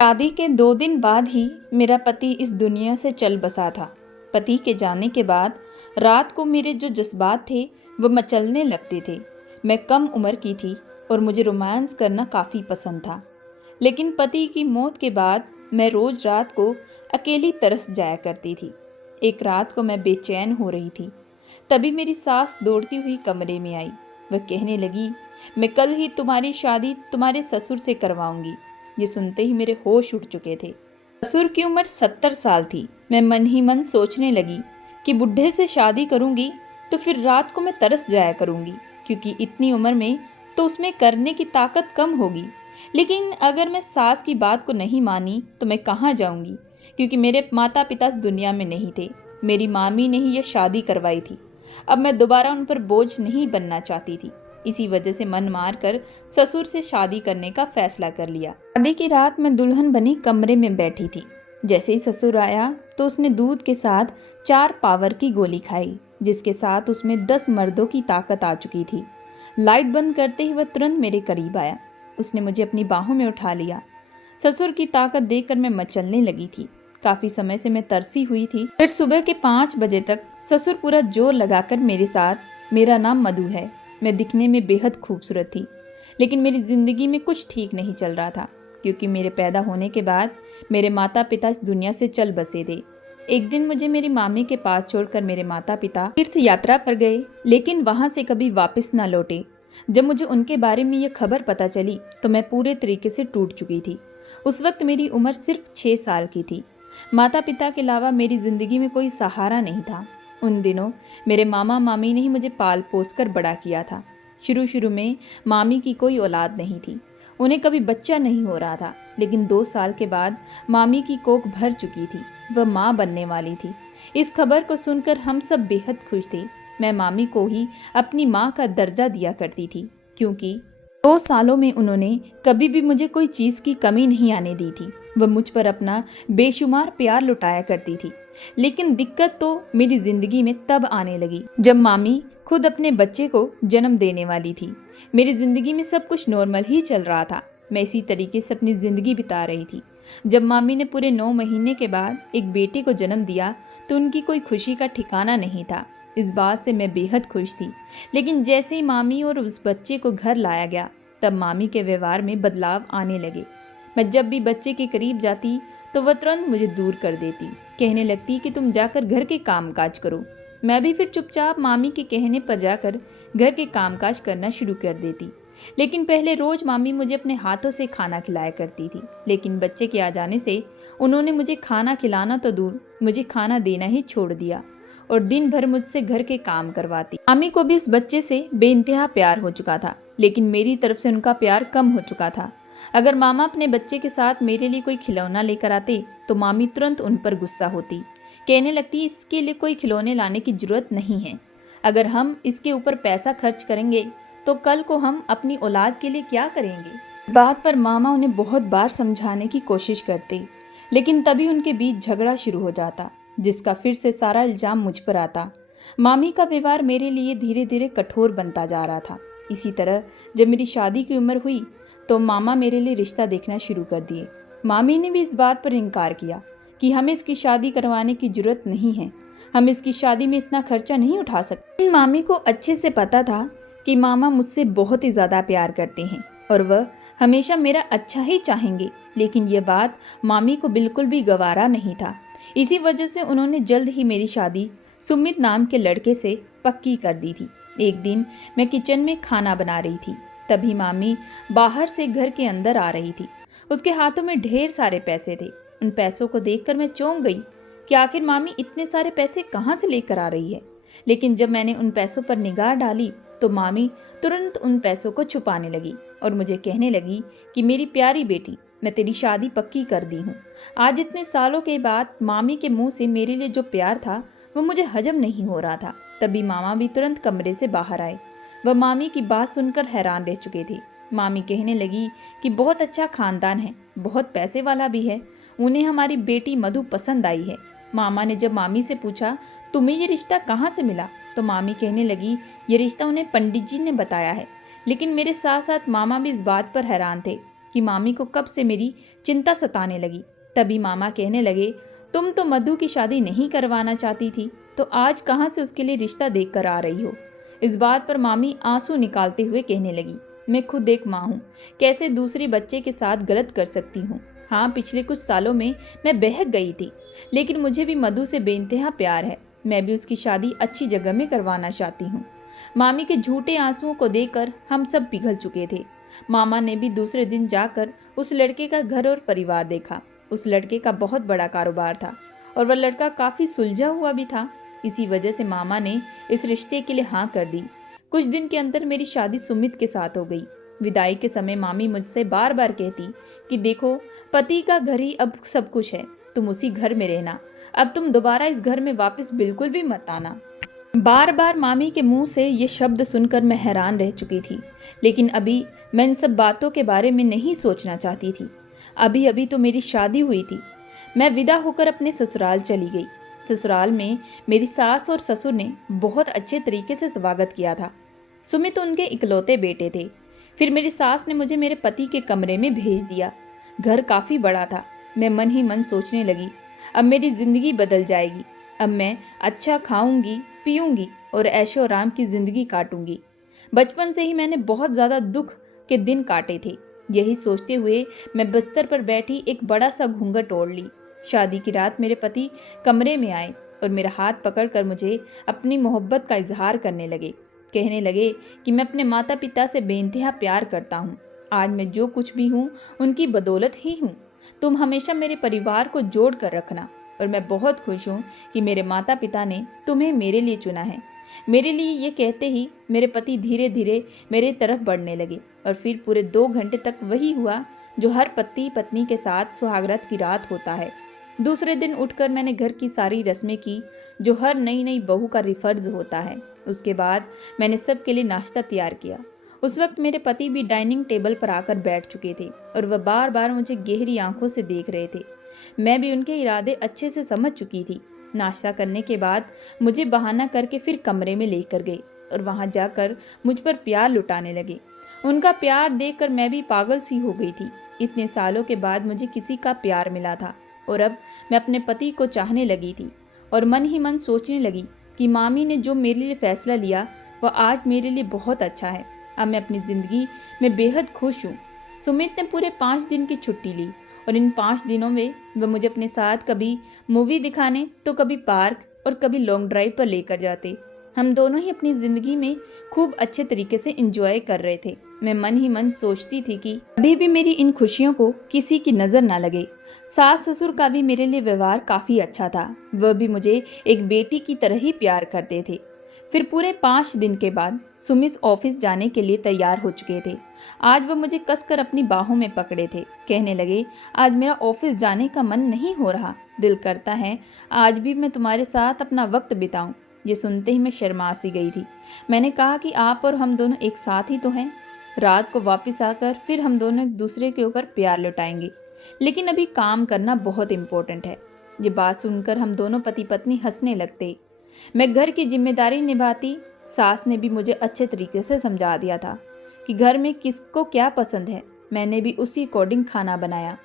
शादी के 2 दिन बाद ही मेरा पति इस दुनिया से चल बसा था। पति के जाने के बाद रात को मेरे जो जज्बात थे वो मचलने लगते थे। मैं कम उम्र की थी और मुझे रोमांस करना काफ़ी पसंद था। लेकिन पति की मौत के बाद मैं रोज़ रात को अकेली तरस जाया करती थी। एक रात को मैं बेचैन हो रही थी, तभी मेरी सास दौड़ती हुई कमरे में आई। वह कहने लगी, मैं कल ही तुम्हारी शादी तुम्हारे ससुर से करवाऊंगी। ये सुनते ही मेरे होश उड़ चुके थे। ससुर की उम्र 70 साल थी। मैं मन ही मन सोचने लगी कि बुढ़े से शादी करूंगी तो फिर रात को मैं तरस जाया करूंगी, क्योंकि इतनी उम्र में तो उसमें करने की ताकत कम होगी। लेकिन अगर मैं सास की बात को नहीं मानी तो मैं कहाँ जाऊंगी, क्योंकि मेरे माता पिता इस दुनिया में नहीं थे। मेरी मामी ने ही यह शादी करवाई थी। अब मैं दोबारा उन पर बोझ नहीं बनना चाहती थी। इसी वजह से मन मार कर ससुर से शादी करने का फैसला कर लिया। शादी की रात मैं दुल्हन बनी कमरे में बैठी थी। जैसे ही ससुर आया तो उसने दूध के साथ 4 पावर की गोली खाई, जिसके साथ उसमें 10 मर्दों की ताकत आ चुकी थी। लाइट बंद करते ही वह तुरंत मेरे करीब आया। उसने मुझे अपनी बाहों में उठा लिया। ससुर की ताकत देखकर मैं मचलने लगी थी। काफी समय से मैं तरसी हुई थी। फिर सुबह के 5 बजे तक ससुर पूरा जोर लगाकर मेरे साथ। मेरा नाम मधु है। मैं दिखने में बेहद खूबसूरत थी, लेकिन मेरी जिंदगी में कुछ ठीक नहीं चल रहा था, क्योंकि मेरे पैदा होने के बाद मेरे माता पिता इस दुनिया से चल बसे थे। एक दिन मुझे मेरी मामी के पास छोड़कर मेरे माता पिता तीर्थ यात्रा पर गए, लेकिन वहां से कभी वापस ना लौटे। जब मुझे उनके बारे में यह खबर पता चली तो मैं पूरे तरीके से टूट चुकी थी। उस वक्त मेरी उम्र सिर्फ 6 साल की थी। माता पिता के अलावा मेरी जिंदगी में कोई सहारा नहीं था। उन दिनों मेरे मामा मामी ने ही मुझे पाल पोस कर बड़ा किया था। शुरू में मामी की कोई औलाद नहीं थी, उन्हें कभी बच्चा नहीं हो रहा था। लेकिन 2 साल के बाद मामी की कोख भर चुकी थी, वह माँ बनने वाली थी। इस खबर को सुनकर हम सब बेहद खुश थे। मैं मामी को ही अपनी माँ का दर्जा दिया करती थी, क्योंकि 2 सालों में उन्होंने कभी भी मुझे कोई चीज़ की कमी नहीं आने दी थी। वह मुझ पर अपना बेशुमार प्यार लुटाया करती थी। लेकिन दिक्कत तो मेरी जिंदगी में तब आने लगी जब मामी खुद अपने बच्चे को जन्म देने वाली थी। मेरी जिंदगी में सब कुछ नॉर्मल ही चल रहा था। मैं इसी तरीके से अपनी जिंदगी बिता रही थी। जब मामी ने पूरे 9 महीने के बाद एक बेटे को जन्म दिया तो उनकी कोई खुशी का ठिकाना नहीं था। इस बात से मैं बेहद खुश थी। लेकिन जैसे ही मामी और उस बच्चे को घर लाया गया, तब मामी के व्यवहार में बदलाव आने लगे। मैं जब भी बच्चे के करीब जाती तो वह तुरंत मुझे दूर कर देती, कहने लगती कि तुम जाकर घर के कामकाज करो। मैं भी फिर चुपचाप मामी के कहने पर जाकर घर के कामकाज करना शुरू कर देती। लेकिन पहले रोज मामी मुझे अपने हाथों से खाना खिलाया करती थी, लेकिन बच्चे के आ जाने से उन्होंने मुझे खाना खिलाना तो दूर, मुझे खाना देना ही छोड़ दिया और दिन भर मुझसे घर के काम करवाती। मामी को भी इस बच्चे से बेइंतहा प्यार हो चुका था, लेकिन मेरी तरफ से उनका प्यार कम हो चुका था। अगर मामा अपने बच्चे के साथ मेरे लिए कोई खिलौना लेकर आते तो मामी तुरंत उन पर गुस्सा होती, कहने लगती इसके लिए कोई खिलौने लाने की जरूरत नहीं है। अगर हम इसके ऊपर पैसा खर्च करेंगे तो कल को हम अपनी औलाद के लिए क्या करेंगे। बात पर मामा उन्हें बहुत बार समझाने की कोशिश करते, लेकिन तभी उनके बीच झगड़ा शुरू हो जाता, जिसका फिर से सारा इल्जाम मुझ पर आता। मामी का व्यवहार मेरे लिए धीरे धीरे कठोर बनता जा रहा था। इसी तरह जब मेरी शादी की उम्र हुई तो मामा मेरे लिए रिश्ता देखना शुरू कर दिए। मामी ने भी इस बात पर इनकार किया कि हमें इसकी शादी करवाने की जरूरत नहीं है, हम इसकी शादी में इतना खर्चा नहीं उठा सकते। मामी को अच्छे से पता था कि मामा मुझसे बहुत ही ज़्यादा प्यार करते हैं और वह हमेशा मेरा अच्छा ही चाहेंगे, लेकिन यह बात मामी को बिल्कुल भी गवारा नहीं था। इसी वजह से उन्होंने जल्द ही मेरी शादी सुमित नाम के लड़के से पक्की कर दी थी। एक दिन मैं किचन में खाना बना रही थी, तभी मामी बाहर से घर के अंदर आ रही थी। उसके हाथों में ढेर सारे पैसे थे। उन पैसों को देखकर मैं चौंक गई कि आखिर मामी इतने सारे पैसे कहाँ से लेकर आ रही है। लेकिन जब मैंने उन पैसों पर निगाह डाली तो मामी तुरंत उन पैसों को छुपाने लगी और मुझे कहने लगी कि मेरी प्यारी बेटी, मैं तेरी शादी पक्की कर दी हूँ। आज इतने सालों के बाद मामी के मुंह से मेरे लिए जो प्यार था वो मुझे हजम नहीं हो रहा था। तभी मामा भी तुरंत कमरे से बाहर आए। वह मामी की बात सुनकर हैरान रह चुके थे। मामी कहने लगी कि बहुत अच्छा खानदान है, बहुत पैसे वाला भी है, उन्हें हमारी बेटी मधु पसंद आई है। मामा ने जब मामी से पूछा तुम्हें ये रिश्ता कहाँ से मिला, तो मामी कहने लगी ये रिश्ता उन्हें पंडित जी ने बताया है। लेकिन मेरे साथ साथ मामा भी इस बात पर हैरान थे कि मामी को कब से मेरी चिंता सताने लगी। तभी मामा कहने लगे, तुम तो मधु की शादी नहीं करवाना चाहती थी, तो आज कहाँ से उसके लिए रिश्ता देख कर आ रही हो। इस बात पर मामी आंसू निकालते हुए कहने लगी, मैं खुद एक माँ हूँ, कैसे दूसरे बच्चे के साथ गलत कर सकती हूँ। हाँ, पिछले कुछ सालों में मैं बहक गई थी, लेकिन मुझे भी मधु से बेइंतहा प्यार है। मैं भी उसकी शादी अच्छी जगह में करवाना चाहती हूँ। मामी के झूठे आंसुओं को देखकर हम सब पिघल चुके थे। मामा ने भी दूसरे दिन जाकर उस लड़के का घर और परिवार देखा। उस लड़के का बहुत बड़ा कारोबार था और वह लड़का काफी सुलझा हुआ भी था। इसी वजह से मामा ने इस रिश्ते के लिए हाँ कर दी। कुछ दिन के अंदर मेरी शादी सुमित के साथ हो गई। विदाई के समय मामी मुझसे बार बार कहती कि देखो, पति का घर ही अब सब कुछ है, तुम उसी घर में रहना, अब तुम दोबारा इस घर में वापस बिल्कुल भी मत आना। बार बार मामी के मुंह से ये शब्द सुनकर मैं हैरान रह चुकी थी, लेकिन अभी मैं इन सब बातों के बारे में नहीं सोचना चाहती थी। अभी अभी तो मेरी शादी हुई थी। मैं विदा होकर अपने ससुराल चली गई। ससुराल में मेरी सास और ससुर ने बहुत अच्छे तरीके से स्वागत किया था। सुमित उनके इकलौते बेटे थे। फिर मेरी सास ने मुझे मेरे पति के कमरे में भेज दिया। घर काफ़ी बड़ा था। मैं मन ही मन सोचने लगी, अब मेरी ज़िंदगी बदल जाएगी। अब मैं अच्छा खाऊंगी, पीऊंगी और ऐशो आराम की ज़िंदगी काटूंगी। बचपन से ही मैंने बहुत ज़्यादा दुख के दिन काटे थे। यही सोचते हुए मैं बिस्तर पर बैठी एक बड़ा सा घूंघट ओढ़ ली। शादी की रात मेरे पति कमरे में आए और मेरा हाथ पकड़कर मुझे अपनी मोहब्बत का इजहार करने लगे। कहने लगे कि मैं अपने माता पिता से बेइंतहा प्यार करता हूँ। आज मैं जो कुछ भी हूँ उनकी बदौलत ही हूँ। तुम हमेशा मेरे परिवार को जोड़ कर रखना और मैं बहुत खुश हूँ कि मेरे माता पिता ने तुम्हें मेरे लिए चुना है। मेरे लिए ये कहते ही मेरे पति धीरे धीरे मेरे तरफ बढ़ने लगे और फिर पूरे 2 घंटे तक वही हुआ जो हर पति पत्नी के साथ सुहागरात की रात होता है। दूसरे दिन उठकर मैंने घर की सारी रस्में की जो हर नई नई बहू का रिफर्ज होता है। उसके बाद मैंने सबके लिए नाश्ता तैयार किया। उस वक्त मेरे पति भी डाइनिंग टेबल पर आकर बैठ चुके थे और वह बार बार मुझे गहरी आंखों से देख रहे थे। मैं भी उनके इरादे अच्छे से समझ चुकी थी। नाश्ता करने के बाद मुझे बहाना करके फिर कमरे में लेकर गए और वहां जाकर मुझ पर प्यार लुटाने लगे। उनका प्यार देखकर मैं भी पागल सी हो गई थी। इतने सालों के बाद मुझे किसी का प्यार मिला था और अब मैं अपने पति को चाहने लगी थी और मन ही मन सोचने लगी कि मामी ने जो मेरे लिए फैसला लिया वह आज मेरे लिए बहुत अच्छा है। अब मैं अपनी ज़िंदगी में बेहद खुश हूँ। सुमित ने पूरे 5 दिन की छुट्टी ली और इन 5 दिनों में वह मुझे अपने साथ कभी मूवी दिखाने तो कभी पार्क और कभी लॉन्ग ड्राइव पर लेकर जाते। हम दोनों ही अपनी ज़िंदगी में खूब अच्छे तरीके से एंजॉय कर रहे थे। मैं मन ही मन सोचती थी कि अभी भी मेरी इन खुशियों को किसी की नज़र ना लगे। सास ससुर का भी मेरे लिए व्यवहार काफ़ी अच्छा था। वह भी मुझे एक बेटी की तरह ही प्यार करते थे। फिर पूरे 5 दिन के बाद सुमित ऑफिस जाने के लिए तैयार हो चुके थे। आज वह मुझे कसकर अपनी बाहों में पकड़े थे। कहने लगे, आज मेरा ऑफिस जाने का मन नहीं हो रहा, दिल करता है आज भी मैं तुम्हारे साथ अपना वक्त बिताऊं। ये सुनते ही मैं शर्मा सी गई थी। मैंने कहा कि आप और हम दोनों एक साथ ही तो हैं। रात को वापस आकर फिर हम दोनों एक दूसरे के ऊपर प्यार लुटाएंगे, लेकिन अभी काम करना बहुत इम्पोर्टेंट है। ये बात सुनकर हम दोनों पति पत्नी हंसने लगते। मैं घर की जिम्मेदारी निभाती। सास ने भी मुझे अच्छे तरीके से समझा दिया था कि घर में किसको क्या पसंद है। मैंने भी उसी अकॉर्डिंग खाना बनाया।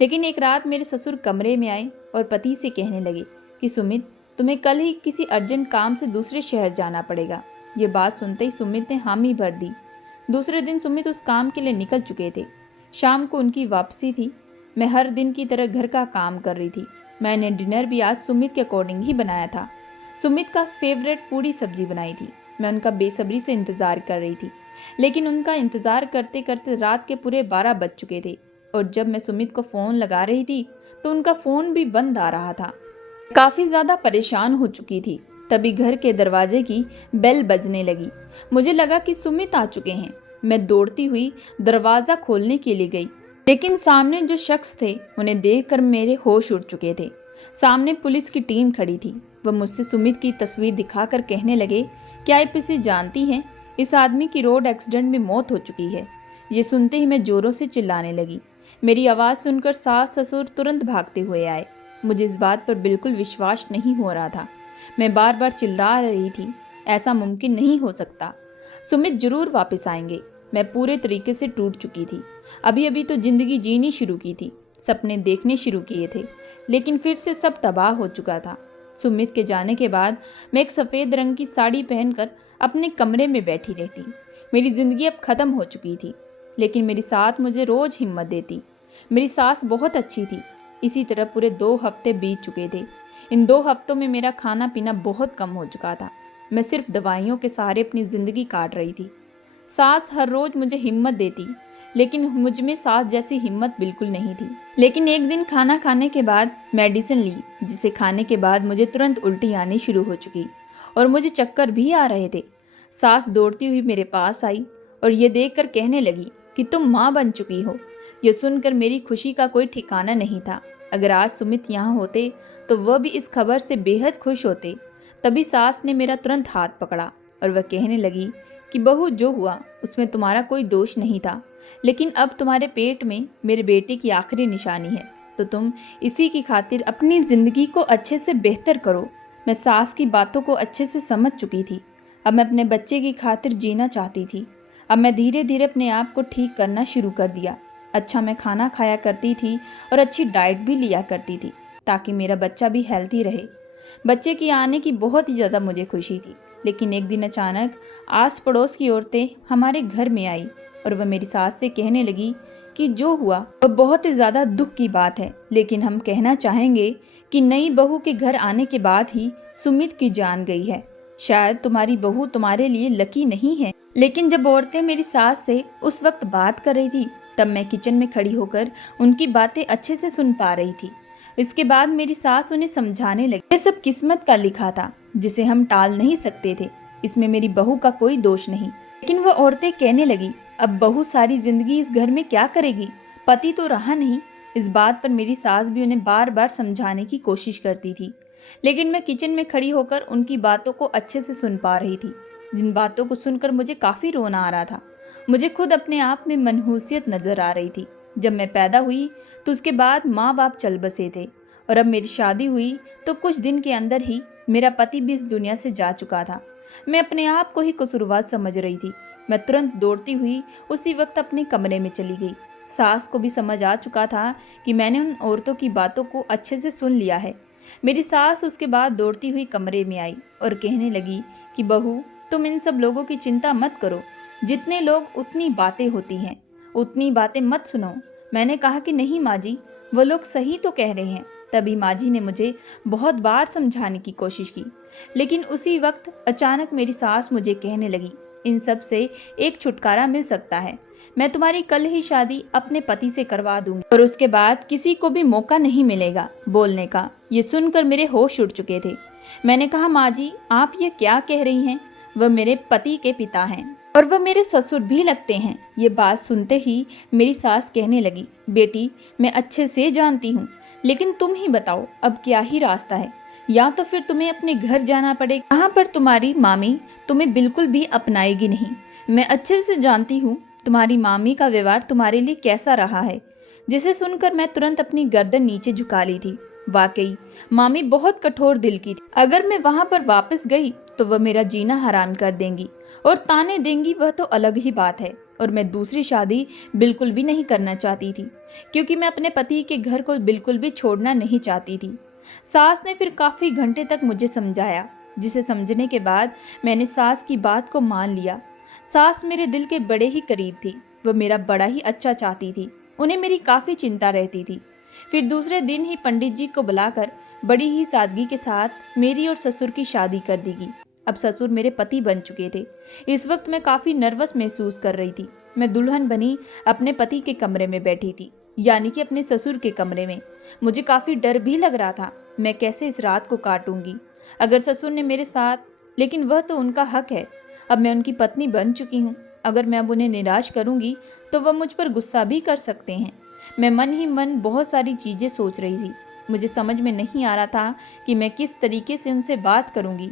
लेकिन एक रात मेरे ससुर कमरे में आए और पति से कहने लगे कि सुमित, तुम्हें कल ही किसी अर्जेंट काम से दूसरे शहर जाना पड़ेगा। ये बात सुनते ही सुमित ने हामी भर दी। दूसरे दिन सुमित उस काम के लिए निकल चुके थे। शाम को उनकी वापसी थी। मैं हर दिन की तरह घर का काम कर रही थी। मैंने डिनर भी आज सुमित के अकॉर्डिंग ही बनाया था। सुमित का फेवरेट पूड़ी सब्जी बनाई थी। मैं उनका बेसब्री से इंतज़ार कर रही थी, लेकिन उनका इंतज़ार करते करते रात के पूरे 12 बज चुके थे और जब मैं सुमित को फ़ोन लगा रही थी तो उनका फ़ोन भी बंद आ रहा था। काफ़ी ज़्यादा परेशान हो चुकी थी। तभी घर के दरवाजे की बेल बजने लगी। मुझे लगा कि सुमित आ चुके हैं। मैं दौड़ती हुई दरवाज़ा खोलने के लिए गई, लेकिन सामने जो शख्स थे उन्हें देखकर मेरे होश उड़ चुके थे। सामने पुलिस की टीम खड़ी थी। वह मुझसे सुमित की तस्वीर दिखाकर कहने लगे, क्या आप इसे जानती हैं? इस आदमी की रोड एक्सीडेंट में मौत हो चुकी है। ये सुनते ही मैं जोरों से चिल्लाने लगी। मेरी आवाज़ सुनकर सास ससुर तुरंत भागते हुए आए। मुझे इस बात पर बिल्कुल विश्वास नहीं हो रहा था। मैं बार बार चिल्ला रही थी, ऐसा मुमकिन नहीं हो सकता। सुमित जरूर वापस आएंगे। मैं पूरे तरीके से टूट चुकी थी। अभी अभी तो ज़िंदगी जीनी शुरू की थी, सपने देखने शुरू किए थे, लेकिन फिर से सब तबाह हो चुका था। सुमित के जाने के बाद मैं एक सफ़ेद रंग की साड़ी पहनकर अपने कमरे में बैठी रहती। मेरी ज़िंदगी अब ख़त्म हो चुकी थी, लेकिन मेरी सास मुझे रोज़ हिम्मत देती। मेरी सास बहुत अच्छी थी। इसी तरह पूरे 2 हफ्ते बीत चुके थे। इन 2 हफ्तों में मेरा खाना पीना बहुत कम हो चुका था। मैं सिर्फ दवाइयों के सहारे अपनी ज़िंदगी काट रही थी। सास हर रोज़ मुझे हिम्मत देती, लेकिन मुझ में सास जैसी हिम्मत बिल्कुल नहीं थी। लेकिन एक दिन खाना खाने के बाद मेडिसिन ली, जिसे खाने के बाद मुझे तुरंत उल्टी आनी शुरू हो चुकी और मुझे चक्कर भी आ रहे थे। सास दौड़ती हुई मेरे पास आई और ये देखकर कहने लगी कि तुम माँ बन चुकी हो। यह सुनकर मेरी खुशी का कोई ठिकाना नहीं था। अगर आज सुमित यहाँ होते तो वह भी इस खबर से बेहद खुश होते। तभी सास ने मेरा तुरंत हाथ पकड़ा और वह कहने लगी कि बहू, जो हुआ उसमें तुम्हारा कोई दोष नहीं था, लेकिन अब तुम्हारे पेट में मेरे बेटे की आखिरी निशानी है, तो तुम इसी की खातिर अपनी ज़िंदगी को अच्छे से बेहतर करो। मैं सास की बातों को अच्छे से समझ चुकी थी। अब मैं अपने बच्चे की खातिर जीना चाहती थी। अब मैं धीरे धीरे अपने आप को ठीक करना शुरू कर दिया। अच्छा मैं खाना खाया करती थी और अच्छी डाइट भी लिया करती थी, ताकि मेरा बच्चा भी हेल्थी रहे। बच्चे की आने की बहुत ही ज़्यादा मुझे खुशी थी। लेकिन एक दिन अचानक आस पड़ोस की औरतें हमारे घर में आई और वह मेरी सास से कहने लगी कि जो हुआ वह बहुत ही ज़्यादा दुख की बात है, लेकिन हम कहना चाहेंगे कि नई बहू के घर आने के बाद ही सुमित की जान गई है। शायद तुम्हारी बहू तुम्हारे लिए लकी नहीं है। लेकिन जब औरतें मेरी सास से उस वक्त बात कर रही थी, तब मैं किचन में खड़ी होकर उनकी बातें अच्छे से सुन पा रही थी। इसके बाद मेरी सास उन्हें समझाने लगी, ये सब किस्मत का लिखा था, जिसे हम टाल नहीं सकते थे। इसमें मेरी बहू का कोई दोष नहीं। लेकिन वह औरतें कहने लगी, अब बहू सारी जिंदगी इस घर में क्या करेगी, पति तो रहा नहीं। इस बात पर मेरी सास भी उन्हें बार बार समझाने की कोशिश करती थी, लेकिन मैं किचन में खड़ी होकर उनकी बातों को अच्छे से सुन पा रही थी। जिन बातों को सुनकर मुझे काफ़ी रोना आ रहा था। मुझे खुद अपने आप में मनहूसियत नज़र आ रही थी। जब मैं पैदा हुई तो उसके बाद माँ बाप चल बसे थे, और अब मेरी शादी हुई तो कुछ दिन के अंदर ही मेरा पति भी इस दुनिया से जा चुका था। मैं अपने आप को ही कसूरवार समझ रही थी। मैं तुरंत दौड़ती हुई उसी वक्त अपने कमरे में चली गई। सास को भी समझ आ चुका था कि मैंने उन औरतों की बातों को अच्छे से सुन लिया है। मेरी सास उसके बाद दौड़ती हुई कमरे में आई और कहने लगी कि बहू, तुम इन सब लोगों की चिंता मत करो। जितने लोग उतनी बातें होती हैं, उतनी बातें मत सुनो। मैंने कहा कि नहीं माँ जी, वो लोग सही तो कह रहे हैं। तभी माँ जी ने मुझे बहुत बार समझाने की कोशिश की, लेकिन उसी वक्त अचानक मेरी सास मुझे कहने लगी, इन सब से एक छुटकारा मिल सकता है। मैं तुम्हारी कल ही शादी अपने पति से करवा दूंगी और उसके बाद किसी को भी मौका नहीं मिलेगा बोलने का। ये सुनकर मेरे होश उड़ चुके थे। मैंने कहा, माँ जी, आप ये क्या कह रही हैं? वह मेरे पति के पिता हैं और वह मेरे ससुर भी लगते हैं। ये बात सुनते ही मेरी सास कहने लगी, बेटी, मैं अच्छे से जानती हूँ, लेकिन तुम ही बताओ अब क्या ही रास्ता है। या तो फिर तुम्हें अपने घर जाना पड़ेगा, यहाँ पर तुम्हारी मामी तुम्हें बिल्कुल भी अपनाएगी नहीं। मैं अच्छे से जानती हूँ तुम्हारी मामी का व्यवहार तुम्हारे लिए कैसा रहा है। जिसे सुनकर मैं तुरंत अपनी गर्दन नीचे झुका ली थी। वाकई मामी बहुत कठोर दिल की थी। अगर मैं वहाँ पर वापस गई तो वह मेरा जीना हराम कर देंगी और ताने देंगी, वह तो अलग ही बात है। और मैं दूसरी शादी बिल्कुल भी नहीं करना चाहती थी, क्योंकि मैं अपने पति के घर को बिल्कुल भी छोड़ना नहीं चाहती थी। सास ने फिर काफ़ी घंटे तक मुझे समझाया, जिसे समझने के बाद मैंने सास की बात को मान लिया। सास मेरे दिल के बड़े ही करीब थी। वह मेरा बड़ा ही अच्छा चाहती थी। उन्हें मेरी काफ़ी चिंता रहती थी। फिर दूसरे दिन ही पंडित जी को बुलाकर बड़ी ही सादगी के साथ मेरी और ससुर की शादी कर दी गई। अब ससुर मेरे पति बन चुके थे। इस वक्त मैं काफ़ी नर्वस महसूस कर रही थी। मैं दुल्हन बनी अपने पति के कमरे में बैठी थी, यानी कि अपने ससुर के कमरे में। मुझे काफ़ी डर भी लग रहा था, मैं कैसे इस रात को काटूंगी अगर ससुर ने मेरे साथ, लेकिन वह तो उनका हक है। अब मैं उनकी पत्नी बन चुकी हूँ। अगर मैं अब उन्हें निराश करूंगी तो वह मुझ पर गुस्सा भी कर सकते हैं। मैं मन ही मन बहुत सारी चीज़ें सोच रही थी। मुझे समझ में नहीं आ रहा था कि मैं किस तरीके से उनसे बात करूंगी।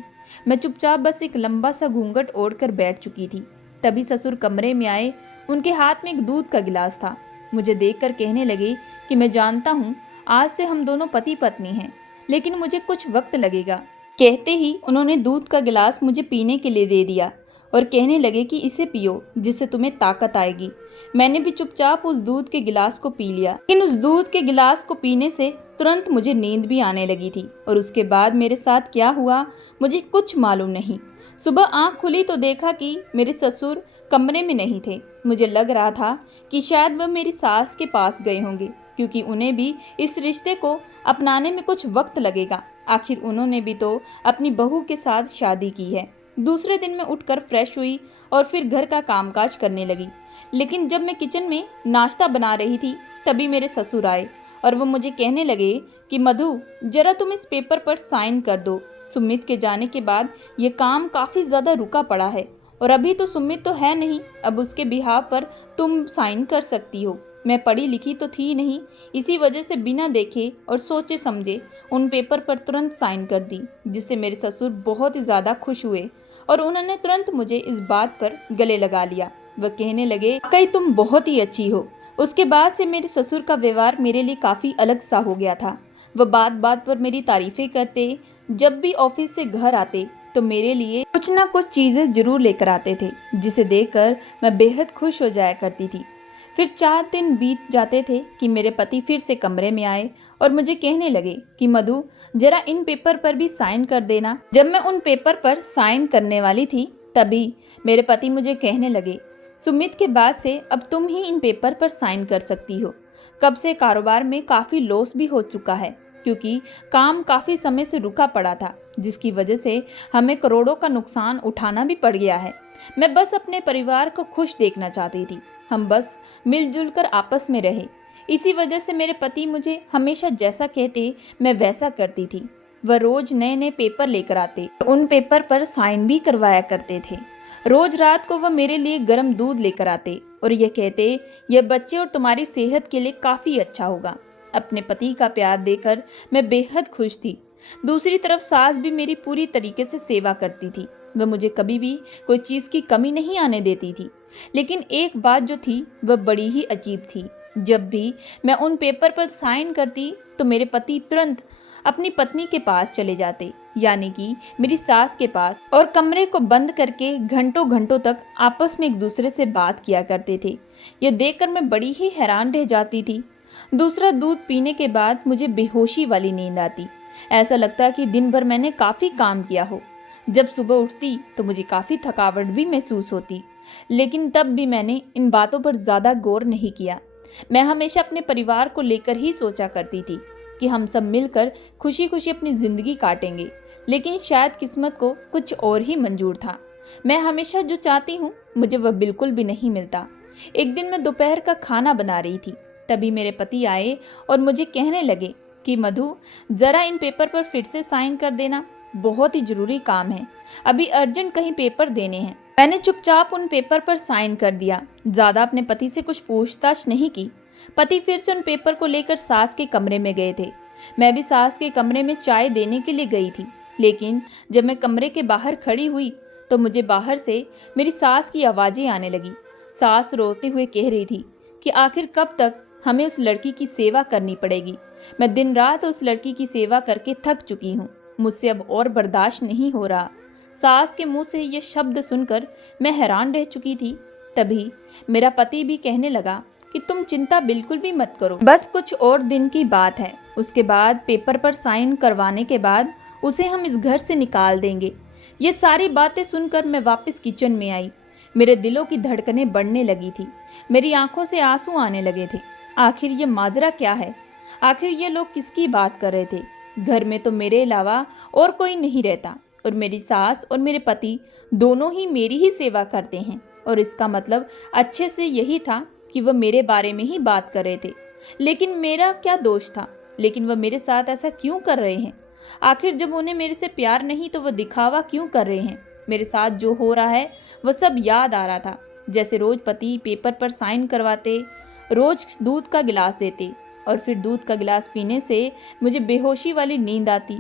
मैं चुपचाप बस एक लंबा सा घूंघट ओढ़कर बैठ चुकी थी। तभी ससुर कमरे में आए। उनके हाथ में एक दूध का गिलास था। मुझे देखकर कहने लगे कि मैं जानता हूँ आज से हम दोनों पति पत्नी हैं, लेकिन मुझे कुछ वक्त लगेगा। कहते ही उन्होंने दूध का गिलास मुझे पीने के लिए दे दिया और कहने लगे कि इसे पियो, जिससे तुम्हें ताकत आएगी। मैंने भी चुपचाप उस दूध के गिलास को पी लिया, लेकिन उस दूध के गिलास को पीने से तुरंत मुझे नींद भी आने लगी थी और उसके बाद मेरे साथ क्या हुआ मुझे कुछ मालूम नहीं। सुबह आंख खुली तो देखा कि मेरे ससुर कमरे में नहीं थे। मुझे लग रहा था कि शायद वह मेरी सास के पास गए होंगे, क्योंकि उन्हें भी इस रिश्ते को अपनाने में कुछ वक्त लगेगा। आखिर उन्होंने भी तो अपनी बहू के साथ शादी की है। दूसरे दिन मैं उठकर फ्रेश हुई और फिर घर का कामकाज करने लगी। लेकिन जब मैं किचन में नाश्ता बना रही थी तभी मेरे ससुर आए और वो मुझे कहने लगे कि मधु, जरा तुम इस पेपर पर साइन कर दो। सुमित के जाने के बाद ये काम काफ़ी ज़्यादा रुका पड़ा है और अभी तो सुमित तो है नहीं, अब उसके बिहाव पर तुम साइन कर सकती हो। मैं पढ़ी लिखी तो थी नहीं, इसी वजह से बिना देखे और सोचे समझे उन पेपर पर तुरंत साइन कर दी, जिससे मेरे ससुर बहुत ही ज़्यादा खुश हुए और उन्होंने तुरंत मुझे इस बात पर गले लगा लिया। वह कहने लगे, कई तुम बहुत ही अच्छी हो। उसके बाद से मेरे ससुर का व्यवहार मेरे लिए काफ़ी अलग सा हो गया था। वह बात बात पर मेरी तारीफ़ें करते, जब भी ऑफिस से घर आते तो मेरे लिए कुछ ना कुछ चीज़ें जरूर लेकर आते थे, जिसे देखकर मैं बेहद खुश हो जाया करती थी। फिर 4 दिन बीत जाते थे कि मेरे पति फिर से कमरे में आए और मुझे कहने लगे कि मधु, जरा इन पेपर पर भी साइन कर देना। जब मैं उन पेपर पर साइन करने वाली थी तभी मेरे पति मुझे कहने लगे, सुमित के बाद से अब तुम ही इन पेपर पर साइन कर सकती हो। कब से कारोबार में काफ़ी लॉस भी हो चुका है, क्योंकि काम काफ़ी समय से रुका पड़ा था, जिसकी वजह से हमें करोड़ों का नुकसान उठाना भी पड़ गया है। मैं बस अपने परिवार को खुश देखना चाहती थी, हम बस मिलजुल कर आपस में रहे। इसी वजह से मेरे पति मुझे हमेशा जैसा कहते मैं वैसा करती थी। वह रोज नए नए पेपर लेकर आते, उन पेपर पर साइन भी करवाया करते थे। रोज रात को वह मेरे लिए गर्म दूध लेकर आते और यह कहते, यह बच्चे और तुम्हारी सेहत के लिए काफ़ी अच्छा होगा। अपने पति का प्यार देकर मैं बेहद खुश थी। दूसरी तरफ सास भी मेरी पूरी तरीके से सेवा करती थी। वह मुझे कभी भी कोई चीज़ की कमी नहीं आने देती थी। लेकिन एक बात जो थी वह बड़ी ही अजीब थी। जब भी मैं उन पेपर पर साइन करती तो मेरे पति तुरंत अपनी पत्नी के पास चले जाते, यानी कि मेरी सास के पास, और कमरे को बंद करके घंटों घंटों तक आपस में एक दूसरे से बात किया करते थे। यह देखकर मैं बड़ी ही हैरान रह जाती थी। दूसरा दूध पीने के बाद मुझे बेहोशी वाली नींद आती। ऐसा लगता कि दिन भर मैंने काफ़ी काम किया हो। जब सुबह उठती तो मुझे काफ़ी थकावट भी महसूस होती, लेकिन तब भी मैंने इन बातों पर ज़्यादा गौर नहीं किया। मैं हमेशा अपने परिवार को लेकर ही सोचा करती थी कि हम सब मिलकर खुशी खुशी अपनी ज़िंदगी काटेंगे, लेकिन शायद किस्मत को कुछ और ही मंजूर था। मैं हमेशा जो चाहती हूँ मुझे वह बिल्कुल भी नहीं मिलता। एक दिन मैं दोपहर का खाना बना रही थी, तभी मेरे पति आए और मुझे कहने लगे कि मधु, ज़रा इन पेपर पर फिर से साइन कर देना, बहुत ही ज़रूरी काम है, अभी अर्जेंट कहीं पेपर देने हैं। मैंने चुपचाप उन पेपर पर साइन कर दिया, ज़्यादा अपने पति से कुछ पूछताछ नहीं की। पति फिर से उन पेपर को लेकर सास के कमरे में गए थे। मैं भी सास के कमरे में चाय देने के लिए गई थी, लेकिन जब मैं कमरे के बाहर खड़ी हुई तो मुझे बाहर से मेरी सास की आवाज़ें आने लगी। सास रोते हुए कह रही थी कि आखिर कब तक हमें उस लड़की की सेवा करनी पड़ेगी। मैं दिन रात उस लड़की की सेवा करके थक चुकी हूँ, मुझसे अब और बर्दाश्त नहीं हो रहा। सास के मुंह से ये शब्द सुनकर मैं हैरान रह चुकी थी। तभी मेरा पति भी कहने लगा कि तुम चिंता बिल्कुल भी मत करो, बस कुछ और दिन की बात है। उसके बाद पेपर पर साइन करवाने के बाद उसे हम इस घर से निकाल देंगे। ये सारी बातें सुनकर मैं वापस किचन में आई। मेरे दिलों की धड़कनें बढ़ने लगी थी, मेरी आंखों से आंसू आने लगे थे। आखिर ये माजरा क्या है? आखिर ये लोग किसकी बात कर रहे थे? घर में तो मेरे अलावा और कोई नहीं रहता और मेरी सास और मेरे पति दोनों ही मेरी ही सेवा करते हैं, और इसका मतलब अच्छे से यही था कि वह मेरे बारे में ही बात कर रहे थे। लेकिन मेरा क्या दोष था? लेकिन वह मेरे साथ ऐसा क्यों कर रहे हैं? आखिर जब उन्हें मेरे से प्यार नहीं तो वह दिखावा क्यों कर रहे हैं? मेरे साथ जो हो रहा है वह सब याद आ रहा था। जैसे रोज पति पेपर पर साइन करवाते, रोज दूध का गिलास देते और फिर दूध का गिलास पीने से मुझे बेहोशी वाली नींद आती,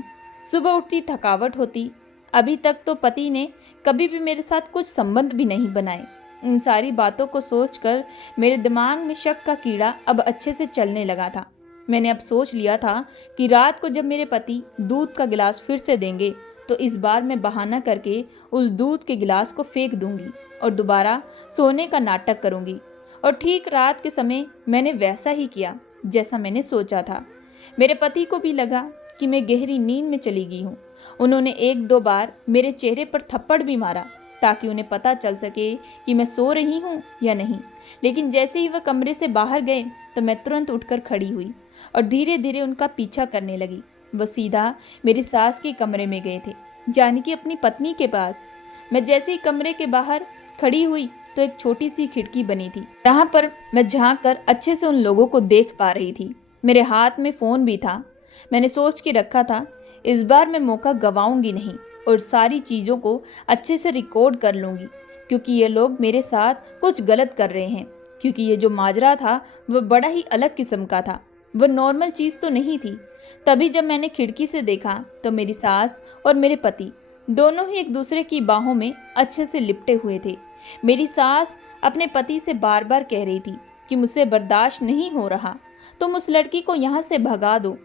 सुबह उठती थकावट होती। अभी तक तो पति ने कभी भी मेरे साथ कुछ संबंध भी नहीं बनाए। इन सारी बातों को सोचकर मेरे दिमाग में शक का कीड़ा अब अच्छे से चलने लगा था। मैंने अब सोच लिया था कि रात को जब मेरे पति दूध का गिलास फिर से देंगे तो इस बार मैं बहाना करके उस दूध के गिलास को फेंक दूंगी और दोबारा सोने का नाटक करूंगी। और ठीक रात के समय मैंने वैसा ही किया जैसा मैंने सोचा था। मेरे पति को भी लगा कि मैं गहरी नींद में चली गई हूँ। उन्होंने एक दो बार मेरे चेहरे पर थप्पड़ भी मारा ताकि उन्हें पता चल सके कि मैं सो रही हूँ या नहीं। लेकिन जैसे ही वह कमरे से बाहर गए तो मैं तुरंत उठकर खड़ी हुई और धीरे धीरे उनका पीछा करने लगी। वह सीधा मेरी सास के कमरे में गए थे, यानी कि अपनी पत्नी के पास। मैं जैसे ही कमरे के बाहर खड़ी हुई तो एक छोटी सी खिड़की बनी थी, जहाँ पर मैं झांक कर अच्छे से उन लोगों को देख पा रही थी। मेरे हाथ में फ़ोन भी था। मैंने सोच के रखा था इस बार मैं मौका गंवाऊंगी नहीं और सारी चीज़ों को अच्छे से रिकॉर्ड कर लूँगी, क्योंकि ये लोग मेरे साथ कुछ गलत कर रहे हैं। क्योंकि ये जो माजरा था वह बड़ा ही अलग किस्म का था, वह नॉर्मल चीज़ तो नहीं थी। तभी जब मैंने खिड़की से देखा तो मेरी सास और मेरे पति दोनों ही एक दूसरे की बाहों में अच्छे से लिपटे हुए थे। मेरी सास अपने पति से बार बार कह रही थी कि मुझसे बर्दाश्त नहीं हो रहा, तुम उस लड़की को यहाँ से भगा दो।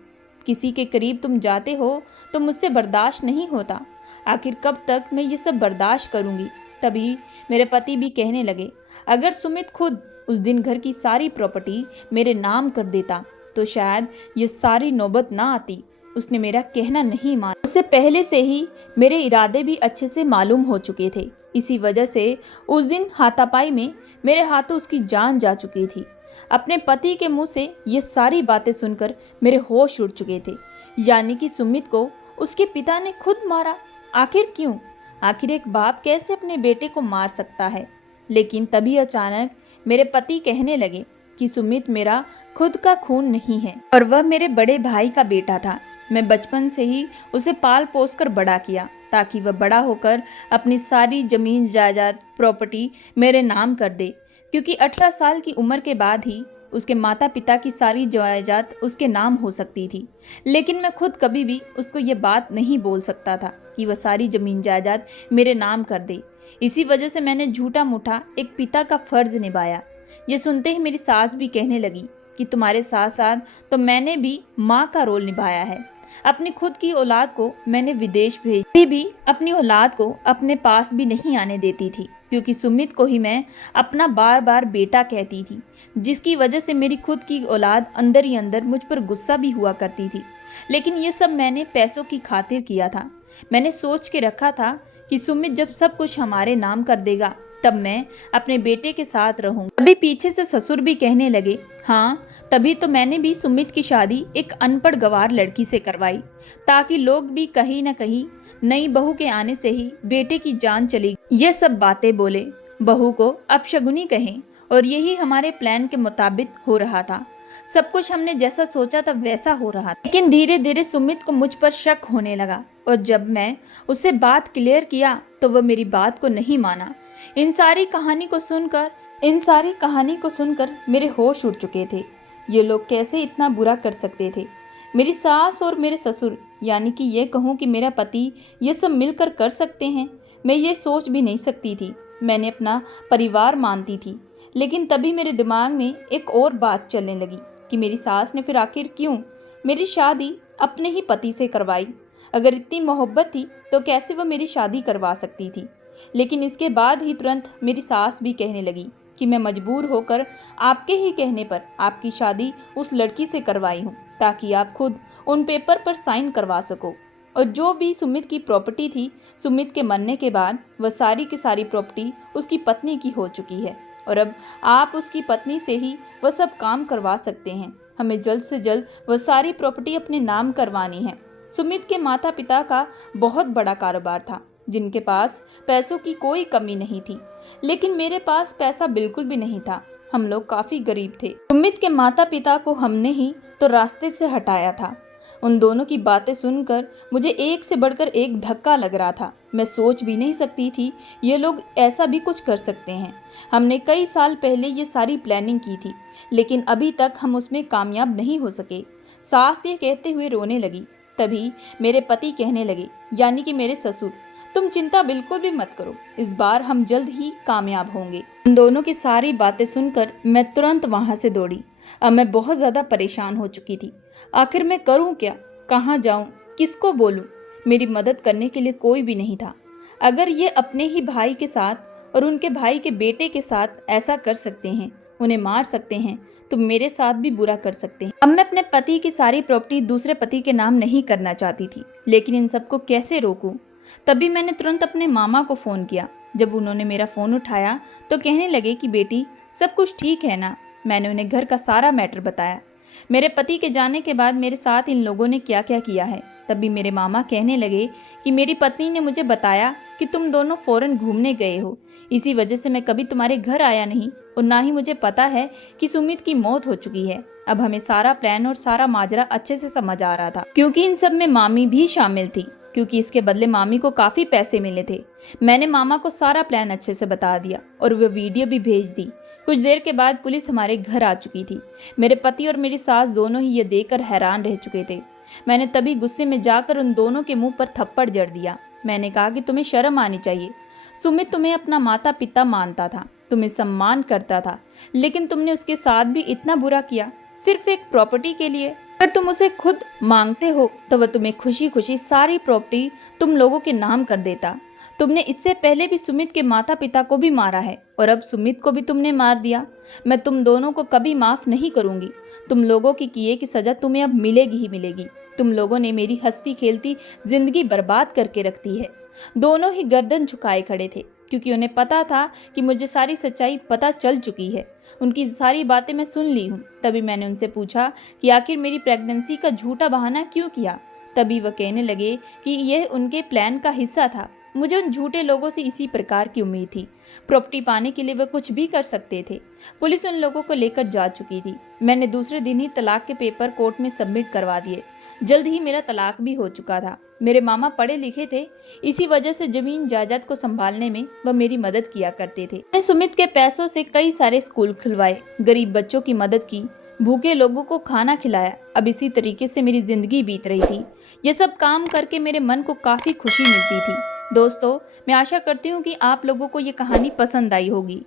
किसी के करीब तुम जाते हो तो मुझसे बर्दाश्त नहीं होता। आखिर कब तक मैं ये सब बर्दाश्त करूँगी। तभी मेरे पति भी कहने लगे, अगर सुमित खुद उस दिन घर की सारी प्रॉपर्टी मेरे नाम कर देता तो शायद ये सारी नौबत ना आती। उसने मेरा कहना नहीं माना। उससे पहले से ही मेरे इरादे भी अच्छे से मालूम हो चुके थे। इसी वजह से उस दिन हाथापाई में मेरे हाथों उसकी जान जा चुकी थी। अपने पति के मुंह से ये सारी बातें सुनकर मेरे होश उड़ चुके थे, यानी कि सुमित को उसके पिता ने खुद मारा। आखिर क्यों? आखिर एक बाप कैसे अपने बेटे को मार सकता है? लेकिन तभी अचानक मेरे पति कहने लगे कि सुमित मेरा खुद का खून नहीं है और वह मेरे बड़े भाई का बेटा था। मैं बचपन से ही उसे पाल पोस कर बड़ा किया ताकि वह बड़ा होकर अपनी सारी जमीन जायदाद प्रॉपर्टी मेरे नाम कर दे, क्योंकि 18 साल की उम्र के बाद ही उसके माता पिता की सारी जायदाद उसके नाम हो सकती थी। लेकिन मैं खुद कभी भी उसको ये बात नहीं बोल सकता था कि वह सारी जमीन जायदाद मेरे नाम कर दे। इसी वजह से मैंने झूठा मूठा एक पिता का फर्ज निभाया। ये सुनते ही मेरी सास भी कहने लगी कि तुम्हारे साथ साथ तो मैंने भी माँ का रोल निभाया है। अपनी खुद की औलाद को मैंने विदेश भेज भी अपनी औलाद को अपने पास भी नहीं आने देती थी, क्योंकि सुमित को ही मैं अपना बार बार बेटा कहती थी, जिसकी वजह से मेरी खुद की औलाद अंदर ही अंदर मुझ पर गुस्सा भी हुआ करती थी। लेकिन ये सब मैंने पैसों की खातिर किया था। मैंने सोच के रखा था कि सुमित जब सब कुछ हमारे नाम कर देगा तब मैं अपने बेटे के साथ रहूंगी। अभी पीछे से ससुर भी कहने लगे, हाँ तभी तो मैंने भी सुमित की शादी एक अनपढ़ गवार लड़की से करवाई, ताकि लोग भी कहीं न कहीं नई बहू के आने से ही बेटे की जान चली। ये सब बातें बोले, बहू को अपशगुनी कहें, और यही हमारे प्लान के मुताबिक हो रहा था। सब कुछ हमने जैसा सोचा था वैसा हो रहा था। लेकिन धीरे धीरे सुमित को मुझ पर शक होने लगा, और जब मैं उससे बात क्लियर किया तो वह मेरी बात को नहीं माना। इन सारी कहानी को सुनकर मेरे होश उड़ चुके थे। ये लोग कैसे इतना बुरा कर सकते थे? मेरी सास और मेरे ससुर, यानी कि ये कहूँ कि मेरा पति, ये सब मिलकर कर सकते हैं, मैं ये सोच भी नहीं सकती थी। मैंने अपना परिवार मानती थी। लेकिन तभी मेरे दिमाग में एक और बात चलने लगी कि मेरी सास ने फिर आखिर क्यों मेरी शादी अपने ही पति से करवाई? अगर इतनी मोहब्बत थी तो कैसे वह मेरी शादी करवा सकती थी? लेकिन इसके बाद ही तुरंत मेरी सास भी कहने लगी कि मैं मजबूर होकर आपके ही कहने पर आपकी शादी उस लड़की से करवाई हूँ, ताकि आप खुद उन पेपर पर साइन करवा सको। और जो भी सुमित की प्रॉपर्टी थी, सुमित के मरने के बाद वह सारी की सारी प्रॉपर्टी उसकी पत्नी की हो चुकी है, और अब आप उसकी पत्नी से ही वह सब काम करवा सकते हैं। हमें जल्द से जल्द वह सारी प्रॉपर्टी अपने नाम करवानी है। सुमित के माता पिता का बहुत बड़ा कारोबार था, जिनके पास पैसों की कोई कमी नहीं थी, लेकिन मेरे पास पैसा बिल्कुल भी नहीं था। हम लोग काफी गरीब थे। सुमित के माता पिता को हमने ही तो रास्ते से हटाया था। उन दोनों की बातें सुनकर मुझे एक से बढ़कर एक धक्का लग रहा था। मैं सोच भी नहीं सकती थी ये लोग ऐसा भी कुछ कर सकते हैं। हमने कई साल पहले ये सारी प्लानिंग की थी, लेकिन अभी तक हम उसमें कामयाब नहीं हो सके। सास ये कहते हुए रोने लगी। तभी मेरे पति कहने लगे, यानी कि मेरे ससुर, तुम चिंता बिल्कुल भी मत करो, इस बार हम जल्द ही कामयाब होंगे। उन दोनों की सारी बातें सुनकर मैं तुरंत वहां से दौड़ी। अब मैं बहुत ज़्यादा परेशान हो चुकी थी। आखिर मैं करूं क्या? कहाँ जाऊं? किसको बोलूं? मेरी मदद करने के लिए कोई भी नहीं था। अगर ये अपने ही भाई के साथ और उनके भाई के बेटे के साथ ऐसा कर सकते हैं, उन्हें मार सकते हैं, तो मेरे साथ भी बुरा कर सकते हैं। अब मैं अपने पति की सारी प्रॉपर्टी दूसरे पति के नाम नहीं करना चाहती थी, लेकिन इन सबको कैसे रोकूं? तभी मैंने तुरंत अपने मामा को फ़ोन किया। जब उन्होंने मेरा फ़ोन उठाया तो कहने लगे कि बेटी, सब कुछ ठीक है ना? मैंने उन्हें घर का सारा मैटर बताया, मेरे पति के जाने के बाद मेरे साथ इन लोगों ने क्या क्या किया है। तभी मेरे मामा कहने लगे कि मेरी पत्नी ने मुझे बताया कि तुम दोनों फ़ौरन घूमने गए हो, इसी वजह से मैं कभी तुम्हारे घर आया नहीं और ना ही मुझे पता है कि सुमित की मौत हो चुकी है। अब हमें सारा प्लान और सारा माजरा अच्छे से समझ आ रहा था, क्योंकि इन सब में मामी भी शामिल थी, क्योंकि इसके बदले मामी को काफ़ी पैसे मिले थे। मैंने मामा को सारा प्लान अच्छे से बता दिया और वह वीडियो भी भेज दी। कुछ देर के बाद पुलिस हमारे घर आ चुकी थी। मेरे पति और मेरी सास दोनों ही ये देखकर हैरान रह चुके थे। मैंने तभी गुस्से में जाकर उन दोनों के मुंह पर थप्पड़ जड़ दिया। मैंने कहा कि तुम्हें शर्म आनी चाहिए। सुमित तुम्हें अपना माता पिता मानता था, तुम्हें सम्मान करता था, लेकिन तुमने उसके साथ भी इतना बुरा किया सिर्फ एक प्रॉपर्टी के लिए। अगर तुम उसे खुद मांगते हो तो वह तुम्हें खुशी खुशी सारी प्रॉपर्टी तुम लोगों के नाम कर देता। तुमने इससे पहले भी सुमित के माता पिता को भी मारा है और अब सुमित को भी तुमने मार दिया। मैं तुम दोनों को कभी माफ नहीं करूंगी। तुम लोगों की किए की सजा तुम्हें अब मिलेगी ही मिलेगी। तुम लोगों ने मेरी हंसती खेलती जिंदगी बर्बाद करके रख दी है। दोनों ही गर्दन झुकाए खड़े थे, क्योंकि उन्हें पता था कि मुझे सारी सच्चाई पता चल चुकी है। उनकी सारी बातें मैं सुन ली हूँ। तभी मैंने उनसे पूछा कि आखिर मेरी प्रेगनेंसी का झूठा बहाना क्यों किया। तभी वह कहने लगे कि यह उनके प्लान का हिस्सा था। मुझे उन झूठे लोगों से इसी प्रकार की उम्मीद थी। प्रॉपर्टी पाने के लिए वह कुछ भी कर सकते थे। पुलिस उन लोगों को लेकर जा चुकी थी। मैंने दूसरे दिन ही तलाक के पेपर कोर्ट में सबमिट करवा दिए। जल्द ही मेरा तलाक भी हो चुका था। मेरे मामा पढ़े लिखे थे, इसी वजह से जमीन जायदाद को संभालने में वह मेरी मदद किया करते थे। मैंने सुमित के पैसों से कई सारे स्कूल खुलवाए, गरीब बच्चों की मदद की, भूखे लोगों को खाना खिलाया। अब इसी तरीके से मेरी जिंदगी बीत रही थी। ये सब काम करके मेरे मन को काफ़ी खुशी मिलती थी। दोस्तों, मैं आशा करती हूँ कि आप लोगों को ये कहानी पसंद आई होगी।